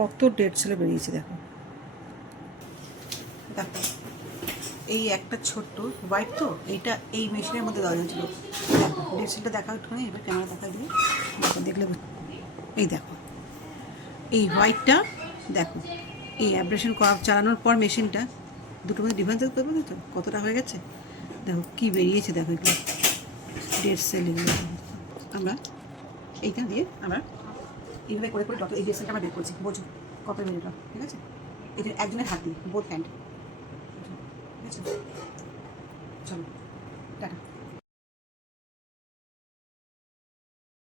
কত ডেড সেলে বেরিয়েছে দেখো। দেখো এই একটা ছোট্ট হোয়াইট, তো এইটা এই মেশিনের মধ্যে দেওয়া হয়েছিল। দেখো ডেড সেলটা দেখা একটুখানি, এবার ক্যামেরা দেখা দিয়ে দেখলে এই দেখো এই হোয়াইটটা দেখো, এই অ্যাব্রেশন করা চালানোর পর মেশিনটা দুটোর মধ্যে ডিফারেন্স করবো তো কতটা হয়ে গেছে। দেখো কী বেরিয়েছে, দেখো এগুলো ডেড সেল। এগুলো আমরা এইটা দিয়ে আমরা এইভাবে করে করে ডট এই ডেড সেলটা আমরা বের করছি, বোঝো কত বেরোটা। ঠিক আছে, এটা একজনের হাত দিয়ে, বোথ হ্যান্ড। ঠিক আছে, চলো টাটা।